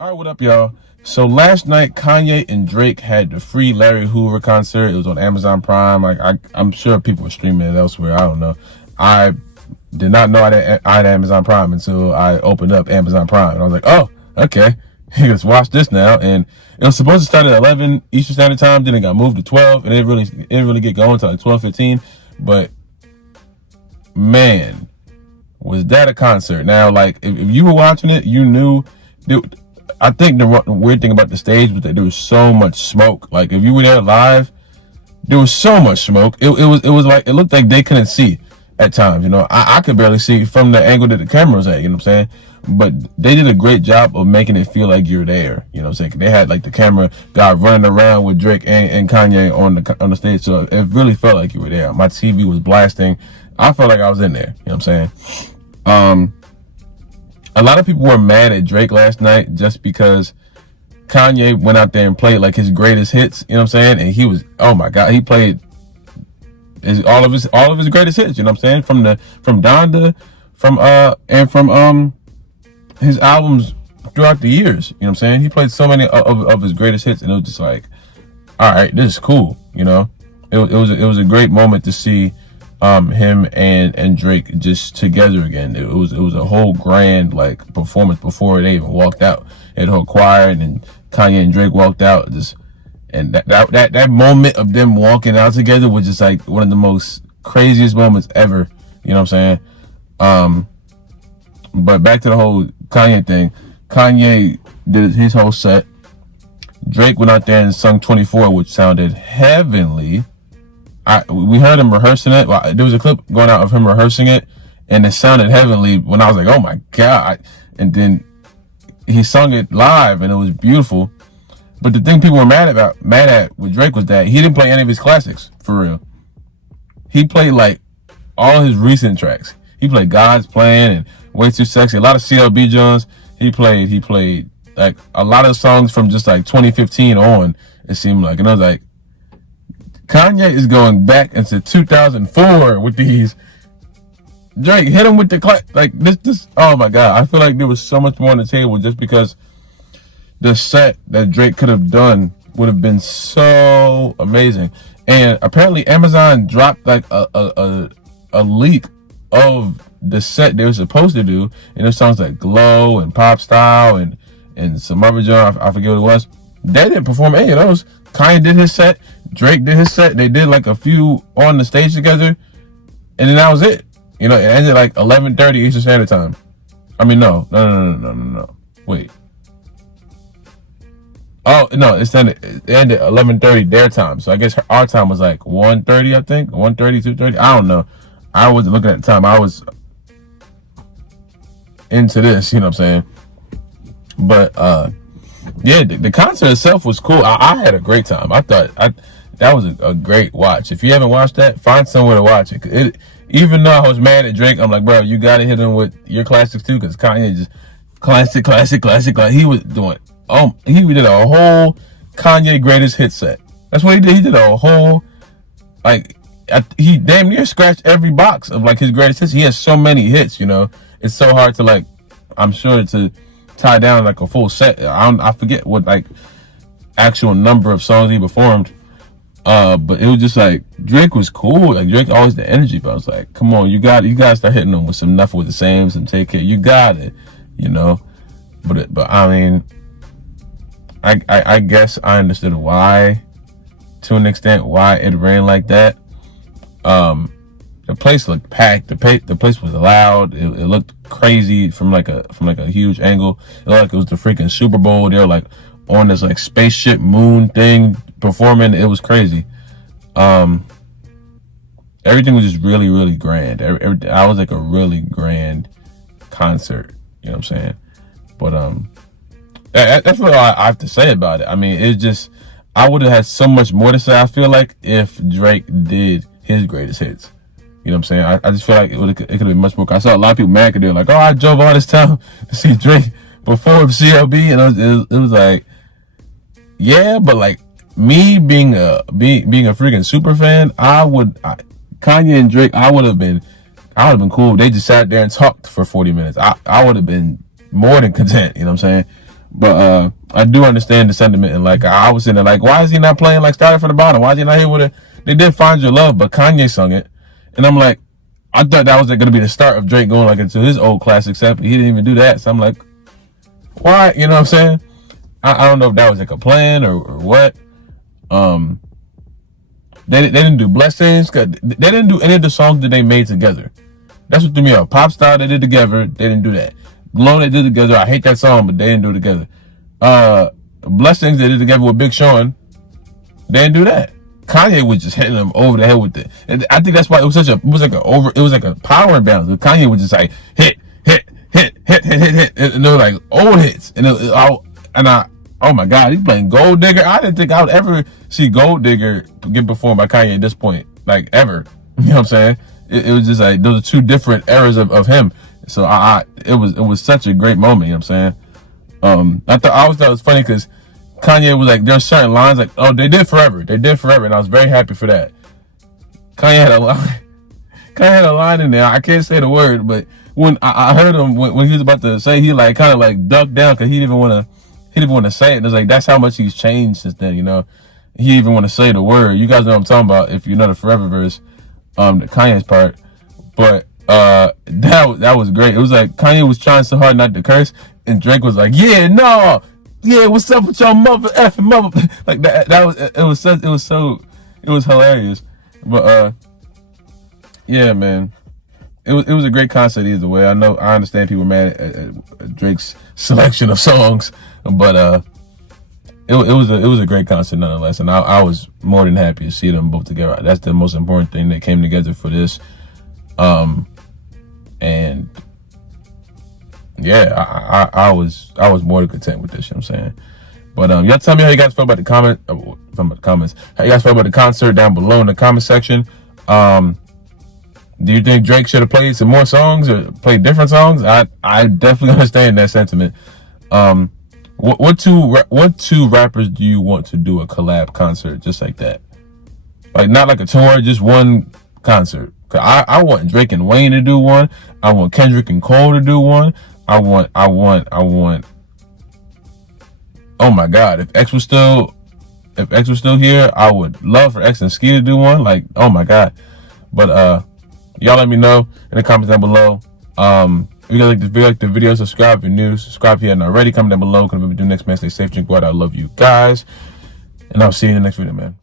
All right, what up, y'all? So last night, Kanye and Drake had the free Larry Hoover concert. It was on Amazon Prime. I'm sure people were streaming it elsewhere. I don't know. I did not know I had Amazon Prime until I opened up Amazon Prime, and I was like, oh, okay, you just watch this now. And it was supposed to start at 11 Eastern Standard Time. Then it got moved to 12, and it didn't really get going until like 12:15. But man, was that a concert? Now, like if you were watching it, you knew. I think the weird thing about the stage was that there was so much smoke. Like if you were there live, there was so much smoke. It was like it looked like they couldn't see at times. You know, I could barely see from the angle that the camera was at. You know what I'm saying? But they did a great job of making it feel like you're there. You know what I'm saying? They had like the camera guy running around with Drake and Kanye on the stage, so it really felt like you were there. My TV was blasting. I felt like I was in there. You know what I'm saying? A lot of people were mad at Drake last night just because Kanye went out there and played like his greatest hits, you know what I'm saying? And he was, oh my God, he played all of his greatest hits, you know what I'm saying? From Donda, from his albums throughout the years, you know what I'm saying? He played so many of his greatest hits, and it was just like, all right, this is cool, you know? It was a great moment to see him and Drake just together again. It was a whole grand like performance before they even walked out. They had a whole choir, and then Kanye and Drake walked out. And that moment of them walking out together was just like one of the most craziest moments ever. You know what I'm saying? But back to the whole Kanye thing. Kanye did his whole set. Drake went out there and sung 24, which sounded heavenly. We heard him rehearsing it. Well, there was a clip going out of him rehearsing it, and it sounded heavenly when I was like, oh my God. And then he sung it live, and it was beautiful. But the thing people were mad at with Drake was that he didn't play any of his classics, for real. He played like all his recent tracks. He played God's Plan and Way Too Sexy, a lot of CLB Jones. He played like a lot of songs from just like 2015 on, it seemed like. And I was like, Kanye is going back into 2004 with these. Drake, hit him with the like this. Oh my God! I feel like there was so much more on the table just because the set that Drake could have done would have been so amazing. And apparently, Amazon dropped like a leak of the set they were supposed to do, and there's songs like Glow and Pop Style and some other genre. I forget what it was. They didn't perform any of those. Kanye did his set. Drake did his set. They did like a few on the stage together, and then that was it. You know, it ended like 11:30 Eastern Standard Time. I mean, no. Wait. Oh no, it ended 11:30 their time. So I guess our time was like 1:30. I think 1:30, 2:30. I don't know. I wasn't looking at the time. I was into this. You know what I'm saying? But yeah, the concert itself was cool. I had a great time. I thought that was a great watch. If you haven't watched that, find somewhere to watch it. Even though I was mad at Drake, I'm like, bro, you gotta hit him with your classics too, because Kanye just classic. Like he was doing. He did a whole Kanye greatest hit set. That's what he did. He did a whole he damn near scratched every box of like his greatest hits. He has so many hits, you know. It's so hard to like, I'm sure, to tie down like a full set. I forget what like actual number of songs he performed. But it was just like Drake was cool. Like Drake always the energy. But I was like, come on, you gotta start hitting them with some Enough With the Same, some Take Care. You got it, you know. But I mean, I guess I understood why, to an extent, why it ran like that. The place looked packed. The place was loud. It looked crazy from like a huge angle. It looked like it was the freaking Super Bowl. They were like on this like spaceship moon thing performing. It was crazy. Everything was just really, really grand. I was like a really grand concert. You know what I'm saying? But that's what I have to say about it. I mean, it's just, I would have had so much more to say, I feel like, if Drake did his greatest hits. You know what I'm saying? I just feel like it could have been much more. I saw a lot of people mad because they were like, oh, I drove all this time to see Drake perform CLB, and it was like, yeah, but like me being a freaking super fan, Kanye and Drake, I would have been cool. They just sat there and talked for 40 minutes. I would have been more than content, you know what I'm saying? But I do understand the sentiment, and like I was sitting there like, why is he not playing like starting from the bottom? Why is he not here with it? They did Find Your Love, but Kanye sung it, and I'm like, I thought that was like, gonna be the start of Drake going like into his old classic set, but he didn't even do that. So I'm like, why? You know what I'm saying? I don't know if that was like a plan or what. They didn't do Blessings, cause they didn't do any of the songs that they made together. That's what threw me off. Pop Star they did together, they didn't do that. Glow they did together. I hate that song, but they didn't do it together. Blessings they did together with Big Sean, they didn't do that. Kanye was just hitting them over the head with it, and I think that's why it was like a power imbalance. Kanye was just like hit, and they were like old hits, and oh my God, he's playing Gold Digger. I didn't think I would ever see Gold Digger get performed by Kanye at this point, like ever. You know what I'm saying? It was just like those are two different eras of him. So it was such a great moment. You know what I'm saying? I always thought it was funny because Kanye was like, there's certain lines like, oh, they did forever, and I was very happy for that. Kanye had a line in there. I can't say the word, but when I heard him when he was about to say, he like kind of like ducked down because he didn't want to say it. And it's like, that's how much he's changed since then, you know. He didn't even want to say the word. You guys know what I'm talking about if you know the Forever verse, the Kanye's part. But that was great. It was like Kanye was trying so hard not to curse, and Drake was like, yeah, no, yeah, what's up with your mother effing mother? Like it was hilarious. But yeah, man. It was a great concert either way. I understand people mad at Drake's selection of songs, but it was a great concert nonetheless, and I was more than happy to see them both together. That's the most important thing. They came together for this, and yeah, I was more than content with this. You know what I'm saying? But y'all tell me how you guys felt about the comments. How you guys felt about the concert down below in the comment section. Do you think Drake should have played some more songs or played different songs? I definitely understand that sentiment. What two rappers do you want to do a collab concert just like that? Like not like a tour, just one concert. Cause I want Drake and Wayne to do one. I want Kendrick and Cole to do one. I want. Oh my God! If X was still here, I would love for X and Ski to do one. Like, oh my God! But y'all let me know in the comments down below. If you guys like the video, subscribe if you're new. Subscribe if you haven't already. Comment down below. Come to do next, man. Stay safe, drink water. I love you guys, and I'll see you in the next video, man.